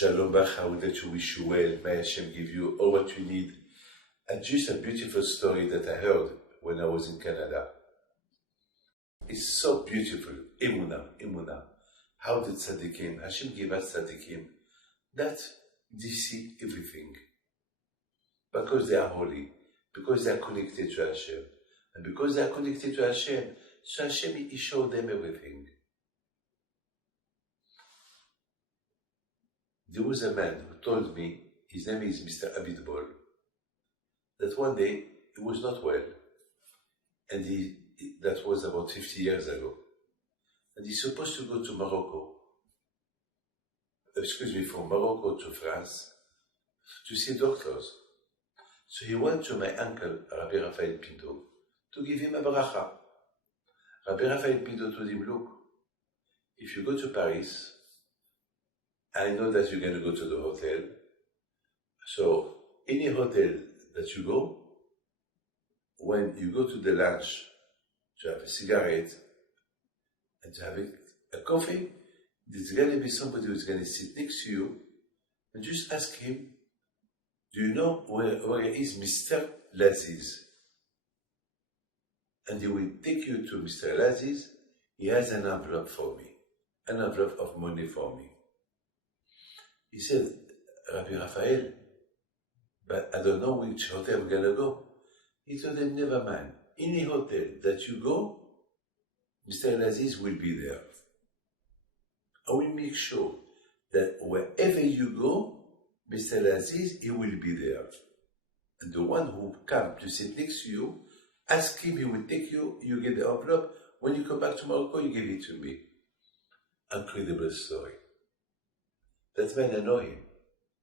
Shalom Bacha, that you wish you well. May Hashem give you all what you need. And just a beautiful story that I heard when I was in Canada. It's so beautiful. Emunah. How the Tzaddikim, Hashem gave us Tzaddikim, that they see everything. Because they are holy, because they are connected to Hashem. And because they are connected to Hashem, so Hashem, He showed them everything. There was a man who told me, his name is Mr. Abitbol, that one day he was not well, and that was about 50 years ago, and he's supposed to go to Morocco, from Morocco to France, to see doctors. So he went to my uncle, Rabbi Raphael Pinto, to give him a bracha. Rabbi Raphael Pinto told him, look, if you go to Paris, I know that you're going to go to the hotel. So, any hotel that you go, when you go to the lunch to have a cigarette and to have a coffee, there's going to be somebody who's going to sit next to you and just ask him, do you know where is Mr. Laziz? And he will take you to Mr. Laziz. He has an envelope for me, an envelope of money for me. He said, Rabbi Raphael, but I don't know which hotel we're going to go. He told him, never mind. Any hotel that you go, Mr. Laziz will be there. I will make sure that wherever you go, Mr. Laziz, he will be there. And the one who comes to sit next to you, ask him, he will take you, you get the envelope. When you come back to Morocco, you give it to me. Incredible story. That man, I know him.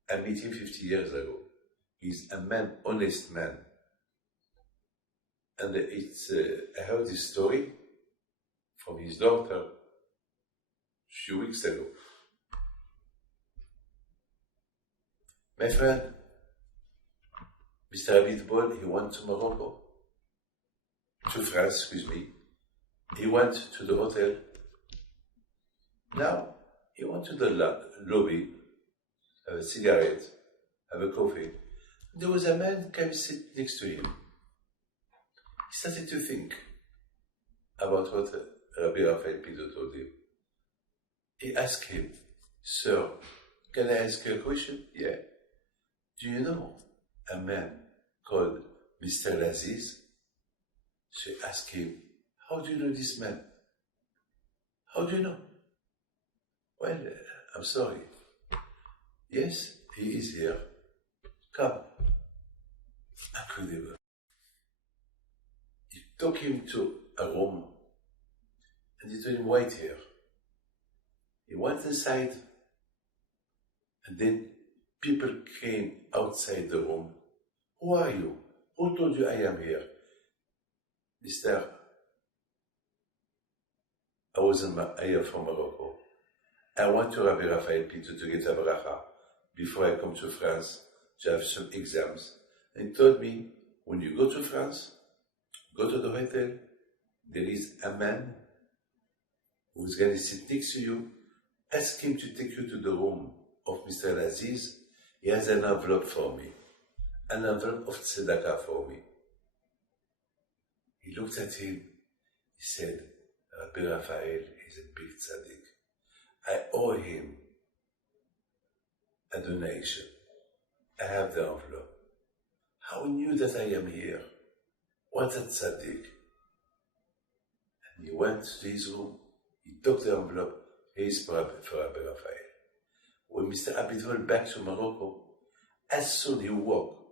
I met him 50 years ago. He's a man, honest man. And I heard this story from his daughter a few weeks ago. My friend, Mr. Abitbol, he went to Morocco, to France, He went to the hotel. Now, he went to the lobby, have a cigarette, have a coffee. There was a man came sit next to him. He started to think about what Rabbi Raphael Pinto told him. He asked him, sir, can I ask you a question? Yeah. Do you know a man called Mr. Laziz? So he asked him, how do you know this man? How do you know? Well, I'm sorry. Yes, he is here. Come. Incredible. He took him to a room and he told him, wait here. He went inside and then people came outside the room. Who are you? Who told you I am here? Mister, I am from Morocco. I went to Rabbi Raphael Pinto to get a bracha before I come to France to have some exams. And he told me, when you go to France, go to the hotel, there is a man who is going to sit next to you. Ask him to take you to the room of Mr. Laziz. He has an envelope for me, an envelope of tzedakah for me. He looked at him, he said, Rabbi Raphael is a big tzaddik. I owe him a donation. I have the envelope. How he knew that I am here? What a tzaddik. And he went to his room, he took the envelope, he is for Rabbi Raphael. When Mr. Abitbol back to Morocco, as soon he walked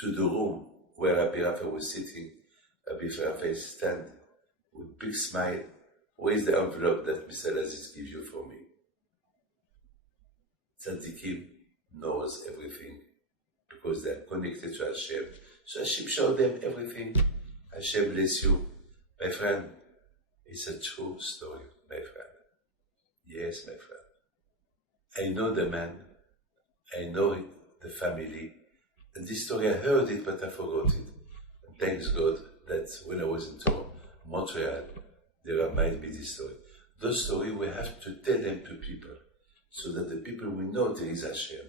to the room where Rabbi Raphael was sitting, Rabbi Raphael stand with a big smile. Where is the envelope that Mr. Laziz gave you for me? Tzaddikim knows everything because they are connected to Hashem. So Hashem showed them everything. Hashem bless you. My friend, it's a true story, my friend. Yes, my friend. I know the man. I know the family. And this story, I heard it, but I forgot it. And thanks God that when I was in Montreal, they reminded me this story. Those stories, we have to tell them to people so that the people will know there is Hashem.